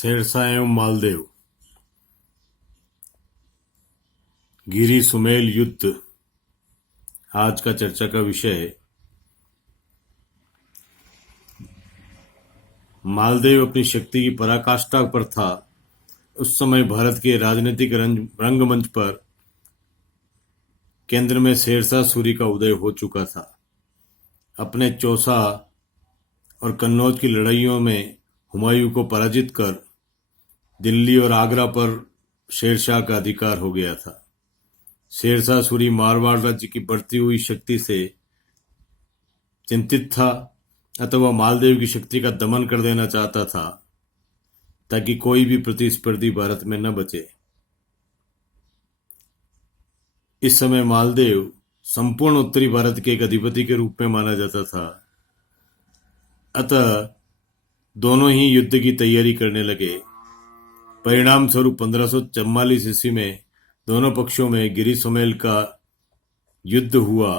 शेरशाह एवं मालदेव। गिरी सुमेल युद्ध आज का चर्चा का विषय है। मालदेव अपनी शक्ति की पराकाष्ठा पर था। उस समय भारत के राजनीतिक रंगमंच पर केंद्र में शेरशाह सूरी का उदय हो चुका था। अपने चौसा और कन्नौज की लड़ाइयों में हुमायूं को पराजित कर दिल्ली और आगरा पर शेरशाह का अधिकार हो गया था। शेरशाह सूरी मारवाड़ राज्य की बढ़ती हुई शक्ति से चिंतित था, अतः वह मालदेव की शक्ति का दमन कर देना चाहता था ताकि कोई भी प्रतिस्पर्धी भारत में न बचे। इस समय मालदेव संपूर्ण उत्तरी भारत के एक अधिपति के रूप में माना जाता था। अतः दोनों ही युद्ध की तैयारी करने लगे। परिणाम स्वरूप 1544 ईस्वी में दोनों पक्षों में गिरी सुमेल का युद्ध हुआ।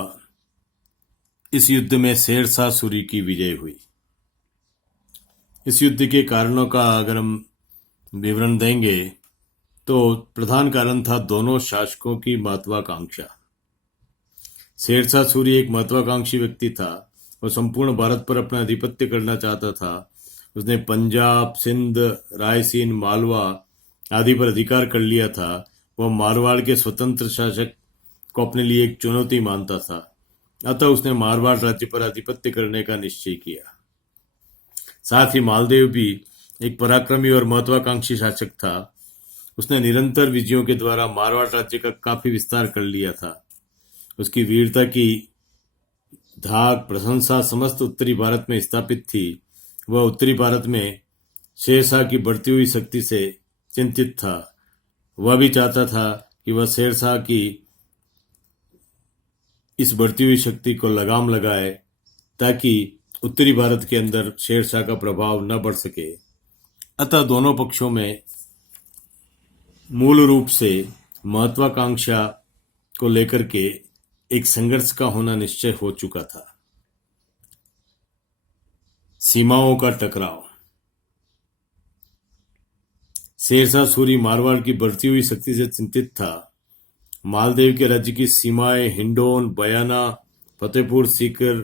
इस युद्ध में शेरशाह सूरी की विजय हुई। इस युद्ध के कारणों का अगर हम विवरण देंगे तो प्रधान कारण था दोनों शासकों की महत्वाकांक्षा। शेरशाह सूरी एक महत्वाकांक्षी व्यक्ति था। वह संपूर्ण भारत पर अपना आधिपत्य करना चाहता था। उसने पंजाब, सिंध, रायसीन, मालवा आदि पर अधिकार कर लिया था। वह मारवाड़ के स्वतंत्र शासक को अपने लिए एक चुनौती मानता था। अतः उसने मारवाड़ राज्य पर आधिपत्य करने का निश्चय किया। साथ ही मालदेव भी एक पराक्रमी और महत्वाकांक्षी शासक था। उसने निरंतर विजयों के द्वारा मारवाड़ राज्य का काफी विस्तार कर लिया था। उसकी वीरता की धाक प्रशंसा समस्त उत्तरी भारत में स्थापित थी। वह उत्तरी भारत में शेरशाह की बढ़ती हुई शक्ति से चिंतित था। वह भी चाहता था कि वह शेरशाह की इस बढ़ती हुई शक्ति को लगाम लगाए ताकि उत्तरी भारत के अंदर शेरशाह का प्रभाव न बढ़ सके। अतः दोनों पक्षों में मूल रूप से महत्वाकांक्षा को लेकर के एक संघर्ष का होना निश्चय हो चुका था। सीमाओं का टकराव। शेरशाह सूरी मारवाड़ की बढ़ती हुई शक्ति से चिंतित था। मालदेव के राज्य की सीमाएं हिंडोन, बयाना, फतेहपुर सीकर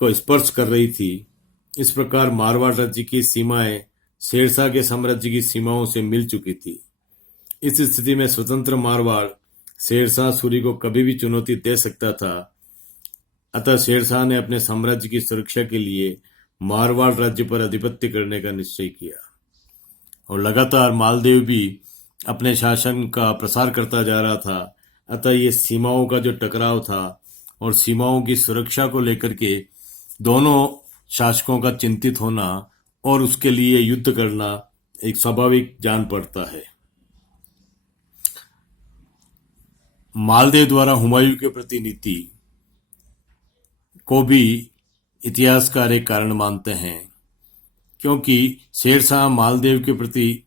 को स्पर्श कर रही थी। इस प्रकार मारवाड़ राज्य की सीमाएं शेरशाह के साम्राज्य की सीमाओं से मिल चुकी थी। इस स्थिति में स्वतंत्र मारवाड़ शेरशाह सूरी को कभी भी चुनौती दे सकता था। अतः शेरशाह ने अपने साम्राज्य की सुरक्षा के लिए मारवाड़ राज्य पर आधिपत्य करने का निश्चय किया और लगातार मालदेव भी अपने शासन का प्रसार करता जा रहा था। अतः ये सीमाओं का जो टकराव था और सीमाओं की सुरक्षा को लेकर के दोनों शासकों का चिंतित होना और उसके लिए युद्ध करना एक स्वाभाविक जान पड़ता है। मालदेव द्वारा हुमायूं के प्रति नीति को भी इतिहासकार एक कारण मानते हैं, क्योंकि शेरशाह मालदेव के प्रति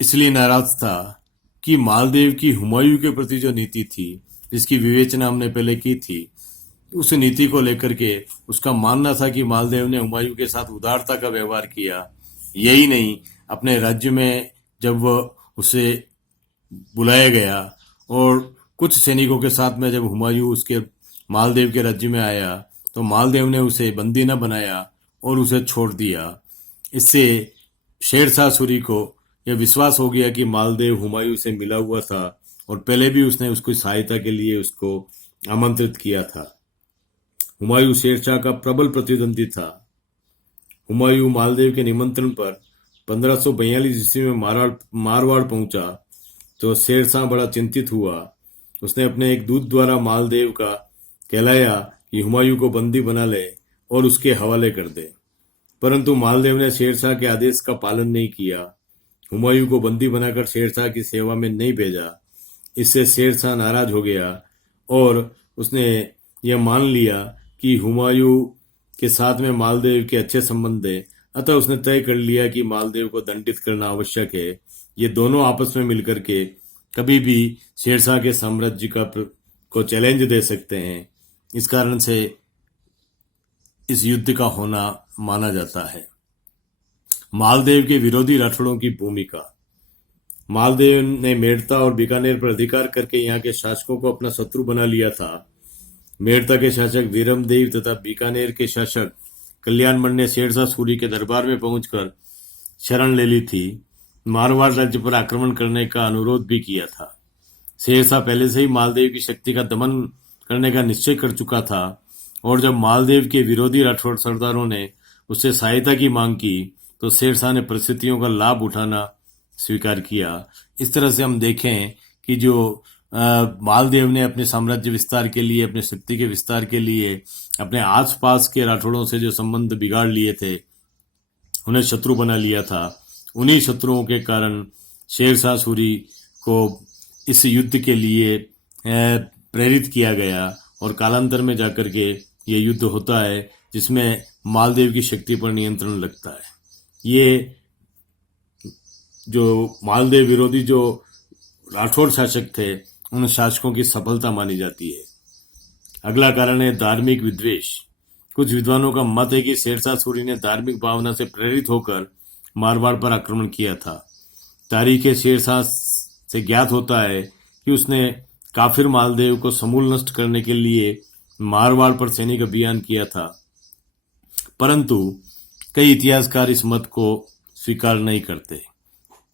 इसलिए नाराज था कि मालदेव की हुमायूं के प्रति जो नीति थी, जिसकी विवेचना हमने पहले की थी, उस नीति को लेकर के उसका मानना था कि मालदेव ने हुमायूं के साथ उदारता का व्यवहार किया। यही नहीं, अपने राज्य में जब वह उसे बुलाया गया और कुछ सैनिकों के साथ में जब हुमायूं उसके मालदेव के राज्य में आया तो मालदेव ने उसे बंदी न बनाया और उसे छोड़ दिया। इससे शेरशाह सूरी को यह विश्वास हो गया कि मालदेव हुमायूं से मिला हुआ था और पहले भी उसने उसकी सहायता के लिए उसको आमंत्रित किया था। हुमायूं शेरशाह का प्रबल प्रतिद्वंदी था। हुमायूं मालदेव के निमंत्रण पर 1542 ईस्वी में मारवाड़ पहुंचा तो शेरशाह बड़ा चिंतित हुआ। उसने अपने एक दूत द्वारा मालदेव का कहलाया कि हुमायूं को बंदी बना ले और उसके हवाले कर दे, परंतु मालदेव ने शेरशाह के आदेश का पालन नहीं किया। हुमायूं को बंदी बनाकर शेरशाह की सेवा में नहीं भेजा। इससे शेरशाह नाराज हो गया और उसने यह मान लिया कि हुमायूं के साथ में मालदेव के अच्छे संबंध है। अतः उसने तय कर लिया कि मालदेव को दंडित करना आवश्यक है। ये दोनों आपस में मिलकर के कभी भी शेरशाह के साम्राज्य को चैलेंज दे सकते हैं। इस कारण से इस युद्ध का होना माना जाता है। मालदेव के विरोधी राठौड़ों की भूमिका। मालदेव ने मेड़ता और बीकानेर पर अधिकार करके यहाँ के शासकों को अपना शत्रु बना लिया था। मेड़ता के शासक वीरमदेव तथा बीकानेर के शासक कल्याणमल ने शेरशाह सूरी के दरबार में पहुंचकर शरण ले ली थी। मारवाड़ राज्य पर आक्रमण करने का अनुरोध भी किया था। शेरशाह पहले से ही मालदेव की शक्ति का दमन करने का निश्चय कर चुका था, और जब मालदेव के विरोधी राठौड़ सरदारों ने उससे सहायता की मांग की तो शेरशाह ने परिस्थितियों का लाभ उठाना स्वीकार किया। इस तरह से हम देखें कि जो मालदेव ने अपने साम्राज्य विस्तार के लिए, अपने शक्ति के विस्तार के लिए अपने आसपास के राठौड़ों से जो संबंध बिगाड़ लिए थे, उन्हें शत्रु बना लिया था। उन्हीं शत्रुओं के कारण शेरशाह सूरी को इस युद्ध के लिए प्रेरित किया गया, और कालांतर में जाकर के ये युद्ध होता है जिसमें मालदेव की शक्ति पर नियंत्रण लगता है। ये जो मालदेव विरोधी जो राठौड़ शासक थे, उन शासकों की सफलता मानी जाती है। अगला कारण है धार्मिक विद्वेष। कुछ विद्वानों का मत है कि शेरशाह सूरी ने धार्मिक भावना से प्रेरित होकर मारवाड़ पर आक्रमण किया था। तारीख शेरशाह से ज्ञात होता है कि उसने काफिर मालदेव को समूल नष्ट करने के लिए मारवाड़ पर सैनिक अभियान किया था, परंतु कई इतिहासकार इस मत को स्वीकार नहीं करते।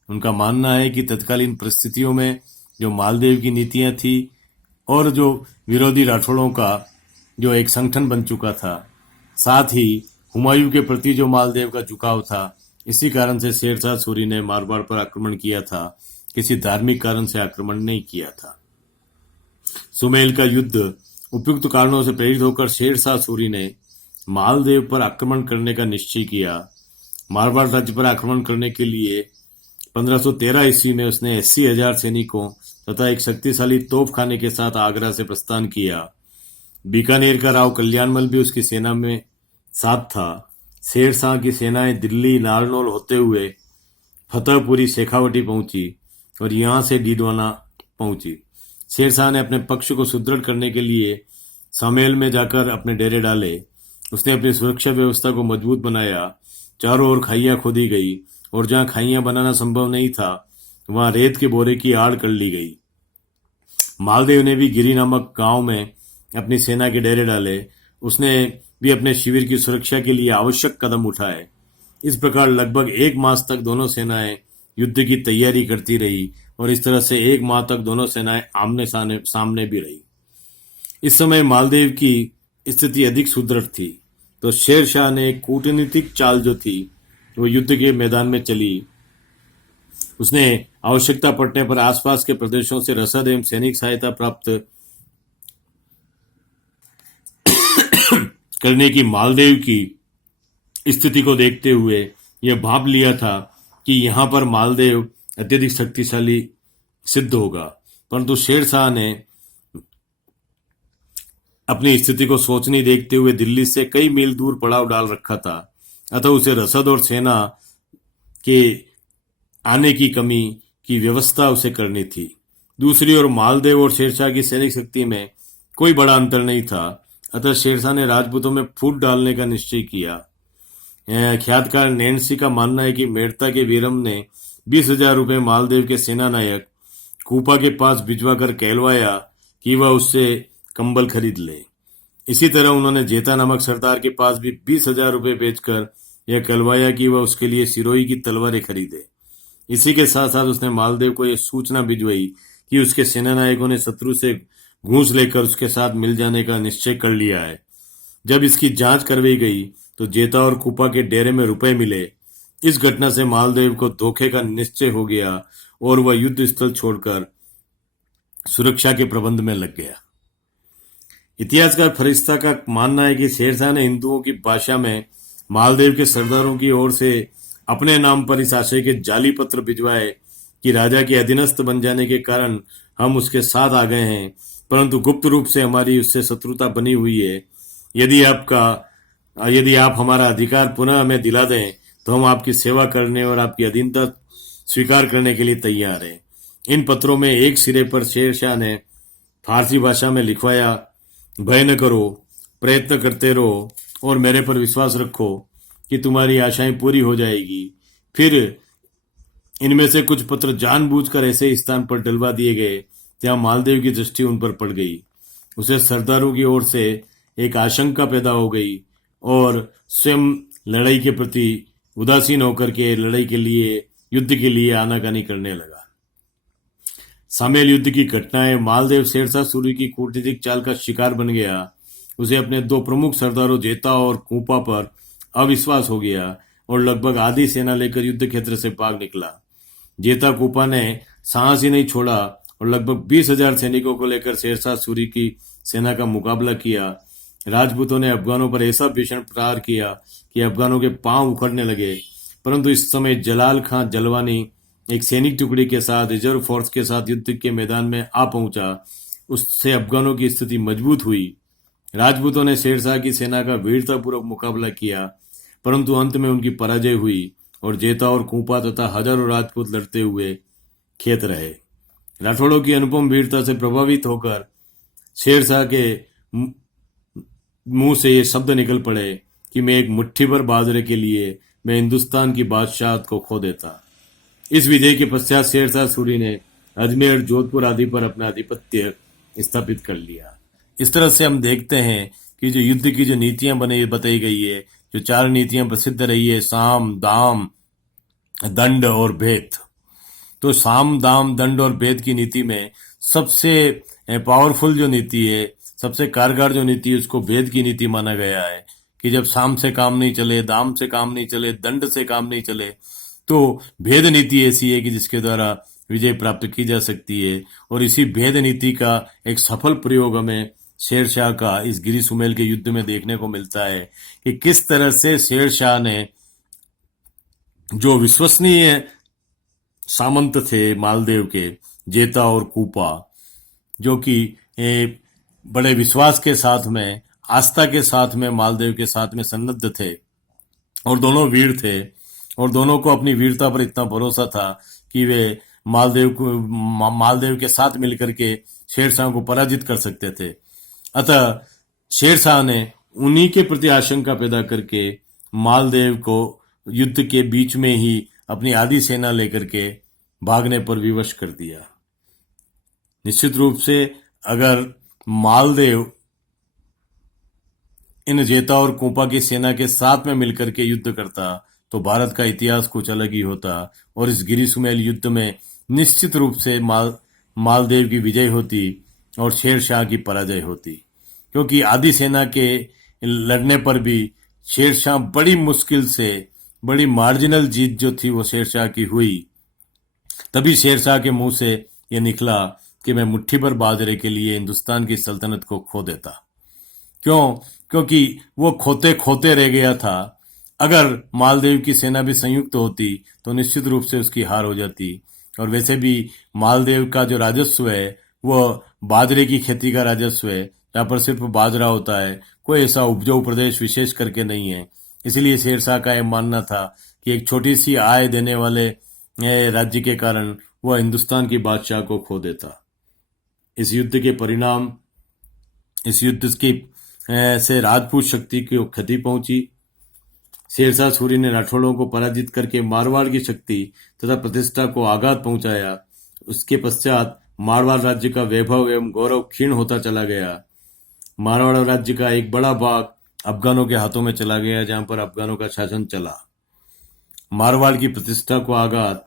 उनका मानना है कि तत्कालीन परिस्थितियों में जो मालदेव की नीतियां थी और जो विरोधी राठौड़ों का जो एक संगठन बन चुका था, साथ ही हुमायूं के प्रति जो मालदेव का झुकाव था, इसी कारण से शेरशाह सूरी ने मारवाड़ पर आक्रमण किया था, किसी धार्मिक कारण से आक्रमण नहीं किया था। सुमेल का युद्ध उपयुक्त कारणों से प्रेरित होकर शेरशाह सूरी ने मालदेव पर आक्रमण करने का निश्चय किया। मारवाड़ राज्य पर आक्रमण करने के लिए 1513 ईस्वी में उसने 80,000 सैनिकों तथा एक शक्तिशाली तोपखाने के साथ आगरा से प्रस्थान किया। बीकानेर का राव कल्याणमल भी उसकी सेना में साथ था। शेरशाह की सेनाएं दिल्ली नारनौल होते हुए फतेहपुरी शेखावटी पहुंची और यहां से डीडवाना पहुंची। शेरशाह ने अपने पक्ष को सुदृढ़ करने के लिए समेल में जाकर अपने डेरे डाले। उसने अपनी सुरक्षा व्यवस्था को मजबूत बनाया। चारों ओर खाइयां खोदी गई और जहां खाइयां बनाना संभव नहीं था, वहां रेत के बोरे की आड़ कर ली गई। मालदेव ने भी गिरी नामक गांव में अपनी सेना के डेरे डाले। उसने भी अपने शिविर की सुरक्षा के लिए आवश्यक कदम उठाए। इस प्रकार लगभग 1 मास तक दोनों सेनाएं युद्ध की तैयारी करती रही, और इस तरह से 1 माह तक दोनों सेनाएं आमने सामने भी रही। इस समय मालदेव की स्थिति अधिक सुदृढ़ थी, तो शेरशाह ने कूटनीतिक चाल जो थी वो युद्ध के मैदान में चली। उसने आवश्यकता पड़ने पर आसपास के प्रदेशों से रसद एवं सैनिक सहायता प्राप्त करने की मालदेव की स्थिति को देखते हुए यह भाप लिया था कि यहां पर मालदेव अत्यधिक शक्तिशाली सिद्ध होगा, परंतु शेरशाह ने अपनी स्थिति को सोचनी देखते हुए दिल्ली से कई मील दूर पड़ाव डाल रखा था, अतः उसे रसद और सेना के आने की कमी की व्यवस्था उसे करनी थी। दूसरी ओर मालदेव और शेरशाह की सैनिक शक्ति में कोई बड़ा अंतर नहीं था, अतः शेरशाह ने राजपूतों में फूट डालने का निश्चय किया। ख्यातकार नैन्सी का मानना है कि मेड़ता के वीरम ने 20,000 रुपये मालदेव के सेना नायक कूपा के पास भिजवाकर कहलवाया कि वह उससे कंबल खरीद ले। इसी तरह उन्होंने जेता नामक सरदार के पास भी 20,000 रुपये बेचकर यह कहलवाया कि वह उसके लिए सिरोही की तलवारें खरीदे। इसी के साथ साथ उसने मालदेव को यह सूचना भिजवाई कि उसके सेना नायकों ने शत्रु से घूस लेकर उसके साथ मिल जाने का निश्चय कर लिया है। जब इसकी जांच करवाई गई तो जेता और कूपा के डेरे में रुपए मिले। इस घटना से मालदेव को धोखे का निश्चय हो गया और वह युद्ध स्थल छोड़कर सुरक्षा के प्रबंध में लग गया। इतिहासकार फरिश्ता का मानना है कि शेरशाह ने हिंदुओं की भाषा में मालदेव के सरदारों की ओर से अपने नाम पर इस आशय के जाली पत्र भिजवाए कि राजा के अधीनस्थ बन जाने के कारण हम उसके साथ आ गए हैं, परंतु गुप्त रूप से हमारी उससे शत्रुता बनी हुई है। यदि आप हमारा अधिकार पुनः हमें दिला दें तो हम आपकी सेवा करने और आपकी अधीनता स्वीकार करने के लिए तैयार हैं। इन पत्रों में एक सिरे पर शेरशाह ने फारसी भाषा में लिखवाया, भय न करो, प्रयत्न करते रहो और मेरे पर विश्वास रखो कि तुम्हारी आशाएं पूरी हो जाएगी। फिर इनमें से कुछ पत्र जानबूझकर ऐसे स्थान पर डलवा दिए गए जहां मालदेव की दृष्टि उन पर पड़ गई। उसे सरदारों की ओर से एक आशंका पैदा हो गई और स्वयं लड़ाई के प्रति उदासीन होकर के लड़ाई के लिए युद्ध के लिए आनाकानी करने लगा। सामेल युद्ध की घटनाएं मालदेव शेरशाह सूरी की कूटनीतिक चाल का शिकार बन गया। उसे अपने दो प्रमुख सरदारों जेता और कूपा पर अविश्वास हो गया और लगभग आधी सेना लेकर युद्ध क्षेत्र से भाग निकला। जेता कूपा ने साहस ही नहीं छोड़ा और लगभग 20,000 सैनिकों को लेकर शेरशाह सूरी की सेना का मुकाबला किया। राजपूतों ने अफगानों पर ऐसा भीषण प्रहार किया कि अफगानों के पांव उखड़ने लगे, परंतु इस समय जलाल खां जलवानी एक सैनिक टुकड़ी के साथ रिजर्व फोर्स के साथ युद्ध के मैदान में आ पहुंचा। उससे अफगानों की स्थिति मजबूत हुई। राजपूतों ने शेरशाह की सेना का वीरतापूर्वक मुकाबला किया, परंतु अंत में उनकी पराजय हुई और जेता और कूपा तथा हजारों राजपूत लड़ते हुए खेत रहे। राठौड़ों की अनुपम वीरता से प्रभावित होकर शेरशाह के मुंह से ये शब्द निकल पड़े कि मैं एक मुट्ठी भर बाजरे के लिए मैं हिंदुस्तान की बादशाहत को खो देता। इस विजय के पश्चात शेरशाह सूरी ने अजमेर, जोधपुर आदि पर अपना आधिपत्य स्थापित कर लिया। इस तरह से हम देखते हैं कि जो युद्ध की जो नीतियां बताई गई है, जो 4 नीतियां प्रसिद्ध रही है, साम, दाम, दंड और भेद। तो साम, दाम, दंड और भेद की नीति में सबसे पावरफुल जो नीति है, सबसे कारगर जो नीति है, उसको भेद की नीति माना गया है कि जब साम से काम नहीं चले, दाम से काम नहीं चले, दंड से काम नहीं चले, तो भेद नीति ऐसी है कि जिसके द्वारा विजय प्राप्त की जा सकती है। और इसी भेद नीति का एक सफल प्रयोग हमें शेरशाह का इस गिरी सुमेल के युद्ध में देखने को मिलता है कि किस तरह से शेरशाह ने जो विश्वसनीय सामंत थे मालदेव के, जेता और कूपा, जो कि बड़े विश्वास के साथ में, आस्था के साथ में मालदेव के साथ में सन्नद्ध थे और दोनों वीर थे और दोनों को अपनी वीरता पर इतना भरोसा था कि वे मालदेव के साथ मिलकर के शेरशाह को पराजित कर सकते थे। अतः शेरशाह ने उन्हीं के प्रति आशंका पैदा करके मालदेव को युद्ध के बीच में ही अपनी आधी सेना लेकर के भागने पर विवश कर दिया। निश्चित रूप से अगर मालदेव इन जेता और कूपा की सेना के साथ में मिलकर के युद्ध करता तो भारत का इतिहास कुछ अलग ही होता और इस गिरी सुमेल युद्ध में निश्चित रूप से मालदेव की विजय होती और शेरशाह की पराजय होती, क्योंकि आधी सेना के लड़ने पर भी शेरशाह बड़ी मुश्किल से, बड़ी मार्जिनल जीत जो थी वो शेरशाह की हुई। तभी शेरशाह के मुंह से ये निकला कि मैं मुट्ठी भर बाजरे के लिए हिंदुस्तान की सल्तनत को खो देता। क्यों? क्योंकि वो खोते खोते रह गया था। अगर मालदेव की सेना भी संयुक्त होती तो निश्चित रूप से उसकी हार हो जाती। और वैसे भी मालदेव का जो राजस्व है वो बाजरे की खेती का राजस्व है, जहाँ पर सिर्फ बाजरा होता है, कोई ऐसा उपजाऊ प्रदेश विशेष करके नहीं है। इसलिए शेरशाह का यह मानना था कि एक छोटी सी आय देने वाले राज्य के कारण वह हिंदुस्तान की बादशाह को खो देता। इस युद्ध के परिणाम, इस युद्ध की से राजपूत शक्ति को क्षति पहुंची। शेरशाह सूरी ने राठौड़ों को पराजित करके मारवाड़ की शक्ति तथा प्रतिष्ठा को आघात पहुंचाया। उसके पश्चात मारवाड़ राज्य का वैभव एवं गौरव क्षीण होता चला गया। मारवाड़ राज्य का एक बड़ा भाग अफगानों के हाथों में चला गया, जहां पर अफगानों का शासन चला। मारवाड़ की प्रतिष्ठा को आघात।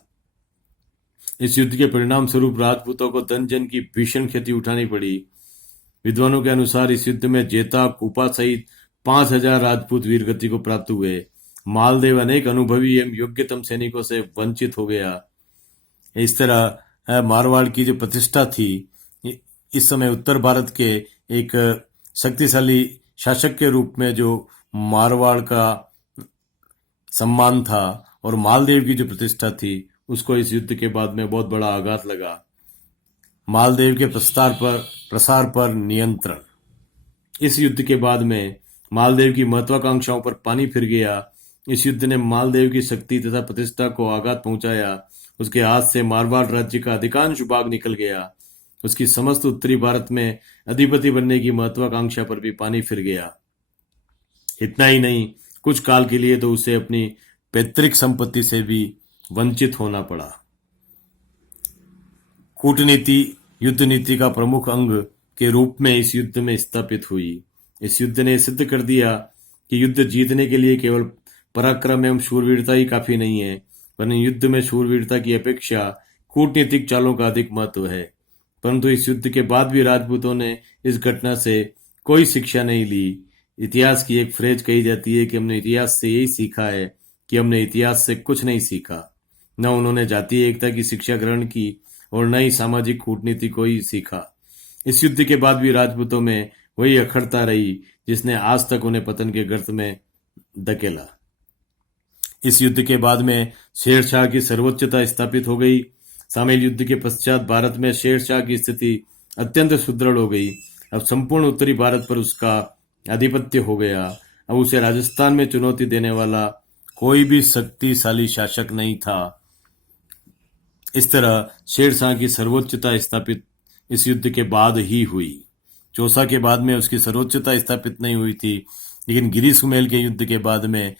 इस युद्ध के परिणाम स्वरूप राजपूतों को धन जन की भीषण क्षति उठानी पड़ी। विद्वानों के अनुसार इस युद्ध में जेता, कूपा सहित 5,000 राजपूत वीरगति को प्राप्त हुए। मालदेव अनेक अनुभवी एवं योग्यतम सैनिकों से वंचित हो गया। इस तरह मारवाड़ की जो प्रतिष्ठा थी, इस समय उत्तर भारत के एक शक्तिशाली शासक के रूप में जो मारवाड़ का सम्मान था और मालदेव की जो प्रतिष्ठा थी, उसको इस युद्ध के बाद में बहुत बड़ा आघात लगा। मालदेव के प्रसार पर नियंत्रण। इस युद्ध के बाद में मालदेव की महत्वाकांक्षाओं पर पानी फिर गया। इस युद्ध ने मालदेव की शक्ति तथा प्रतिष्ठा को आघात पहुंचाया। उसके हाथ से मारवाड़ राज्य का अधिकांश भाग निकल गया। उसकी समस्त उत्तरी भारत में अधिपति बनने की महत्वाकांक्षा पर भी पानी फिर गया। इतना ही नहीं, कुछ काल के लिए तो उसे अपनी पैतृक संपत्ति से भी वंचित होना पड़ा। कूटनीति युद्ध नीति का प्रमुख अंग के रूप में इस युद्ध में स्थापित हुई। इस युद्ध ने सिद्ध कर दिया कि युद्ध जीतने के लिए केवल पराक्रम एवं शूरवीरता ही काफी नहीं है, वरन युद्ध में शूरवीरता की अपेक्षा कूटनीतिक चालों का अधिक महत्व है। परंतु इस युद्ध के बाद भी राजपूतों ने इस घटना से कोई शिक्षा नहीं ली। इतिहास की एक फ्रेज कही जाती है कि हमने इतिहास से यही सीखा है कि हमने इतिहास से कुछ नहीं सीखा। न उन्होंने जातीय एकता की शिक्षा ग्रहण की और न ही सामाजिक कूटनीति को ही सीखा। इस युद्ध के बाद भी राजपूतों में वही अखड़ता रही जिसने आज तक उन्हें पतन के गर्त में धकेला। इस युद्ध के बाद में शेरशाह की सर्वोच्चता स्थापित हो गई। सामेल युद्ध के पश्चात भारत में शेरशाह की स्थिति अत्यंत सुदृढ़ हो गई। अब संपूर्ण उत्तरी भारत पर उसका आधिपत्य हो गया। अब उसे राजस्थान में चुनौती देने वाला कोई भी शक्तिशाली शासक नहीं था। इस तरह शेरशाह की सर्वोच्चता स्थापित इस युद्ध के बाद ही हुई। चौसा के बाद में उसकी सर्वोच्चता स्थापित नहीं हुई थी, लेकिन गिरी सुमेल के युद्ध के बाद में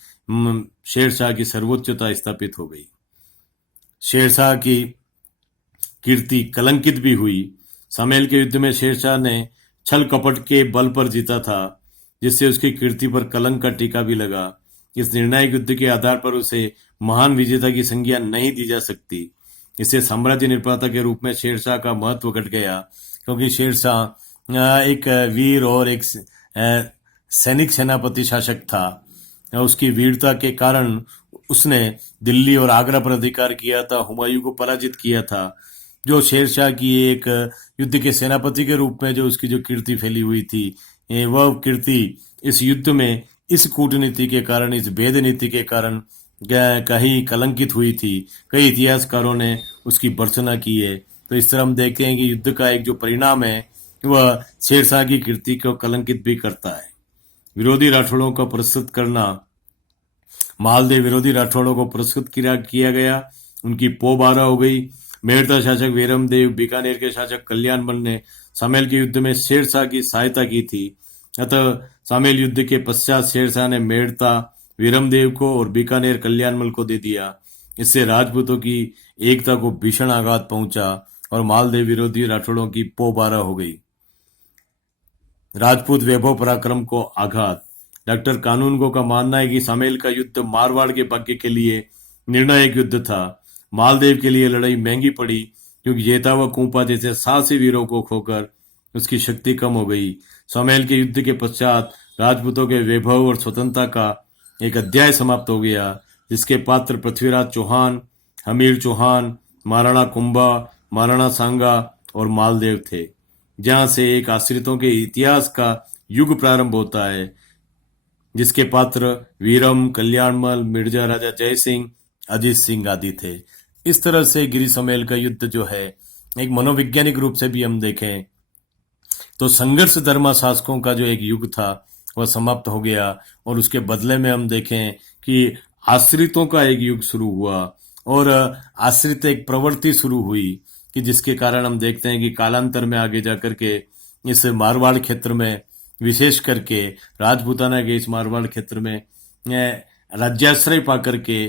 शेरशाह की सर्वोच्चता स्थापित हो गई। शेरशाह की कीर्ति कलंकित भी हुई। सामेल के युद्ध में शेरशाह ने छल कपट के बल पर जीता था, जिससे उसकी कीर्ति पर कलंक का टीका भी लगा। इस निर्णायक युद्ध के आधार पर उसे महान विजेता की संज्ञा नहीं दी जा सकती। इससे साम्राज्य निर्माता के रूप में शेरशाह का महत्व घट गया, क्योंकि शेरशाह एक वीर और एक सैनिक सेनापति शासक था। उसकी वीरता के कारण उसने दिल्ली और आगरा पर अधिकार किया था, हुमायूं को पराजित किया था। जो शेरशाह की एक युद्ध के सेनापति के रूप में जो उसकी जो कीर्ति फैली हुई थी, वह कीर्ति इस युद्ध में इस कूटनीति के कारण, इस भेद नीति के कारण कहीं कलंकित हुई थी। कई इतिहासकारों ने उसकी भर्त्सना की है। तो इस तरह हम देखते हैं कि युद्ध का एक जो परिणाम है वह शेरशाह की कीर्ति को कलंकित भी करता है। विरोधी राठौड़ों का पुरस्कृत करना। मालदेव विरोधी राठौड़ों को पुरस्कृत किया गया। उनकी पोबारा हो गई। मेड़ता शासक वीरमदेव, बीकानेर के शासक कल्याणमल ने सामेल के युद्ध में शेरशाह की सहायता की थी। अतः सामेल युद्ध के पश्चात शेरशाह ने मेड़ता वीरमदेव को और बीकानेर कल्याणमल को दे दिया। इससे राजपूतों की एकता को भीषण आघात पहुंचा और मालदेव विरोधी राठौड़ों की पोबारा हो गई। राजपूत वैभव पराक्रम को आघात। डॉक्टर कानूनगो का मानना है कि सामेल का युद्ध मारवाड़ के भाग्य के लिए निर्णायक युद्ध था। मालदेव के लिए लड़ाई महंगी पड़ी, क्योंकि जेतावा कुंपा जैसे साहसी वीरों को खोकर उसकी शक्ति कम हो गई। सामेल के युद्ध के पश्चात राजपूतों के वैभव और स्वतंत्रता का एक अध्याय समाप्त हो गया, जिसके पात्र पृथ्वीराज चौहान, हमीर चौहान, महाराणा कुंभा, महाराणा सांगा और मालदेव थे, जहां से एक आश्रितों के इतिहास का युग प्रारंभ होता है, जिसके पात्र वीरम, कल्याणमल, मिर्जा राजा जय सिंह, अजीत सिंह आदि थे। इस तरह से गिरी समेल का युद्ध जो है, एक मनोवैज्ञानिक रूप से भी हम देखें तो संघर्ष धर्मा शासकों का जो एक युग था वह समाप्त हो गया, और उसके बदले में हम देखें कि आश्रितों का एक युग शुरू हुआ और आश्रित एक प्रवृत्ति शुरू हुई, कि जिसके कारण हम देखते हैं कि कालांतर में आगे जाकर के इस मारवाड़ क्षेत्र में, विशेष करके राजपूताना के इस मारवाड़ क्षेत्र में राज्याश्रय पाकर के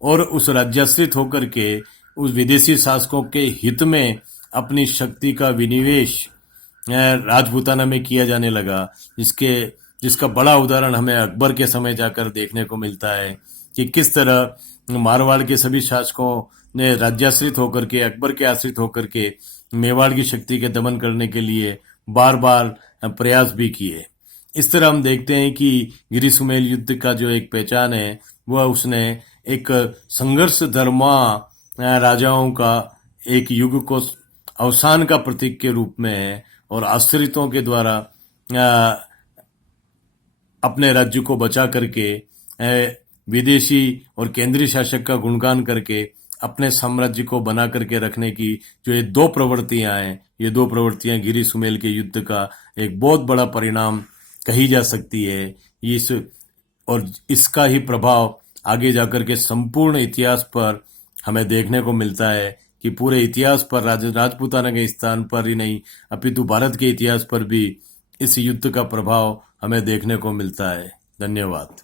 और उस राज्याश्रित होकर के उस विदेशी शासकों के हित में अपनी शक्ति का विनिवेश राजपूताना में किया जाने लगा, जिसका बड़ा उदाहरण हमें अकबर के समय जाकर देखने को मिलता है कि किस तरह मारवाड़ के सभी शासकों ने राज्याश्रित होकर के, अकबर के आश्रित होकर के मेवाड़ की शक्ति के दमन करने के लिए बार बार प्रयास भी किए। इस तरह हम देखते हैं कि गिरी सुमेल युद्ध का जो एक पहचान है वह उसने एक संघर्ष धर्मा राजाओं का एक युग को अवसान का प्रतीक के रूप में है, और आश्रितों के द्वारा अपने राज्य को बचा करके विदेशी और केंद्रीय शासक का गुणगान करके अपने साम्राज्य को बना करके रखने की जो ये दो प्रवृत्तियां हैं, ये दो प्रवृत्तियां गिरी सुमेल के युद्ध का एक बहुत बड़ा परिणाम कही जा सकती है। और इसका ही प्रभाव आगे जाकर के संपूर्ण इतिहास पर हमें देखने को मिलता है कि पूरे इतिहास पर राजपूताना के स्थान पर ही नहीं, अपितु भारत के इतिहास पर भी इस युद्ध का प्रभाव हमें देखने को मिलता है। धन्यवाद।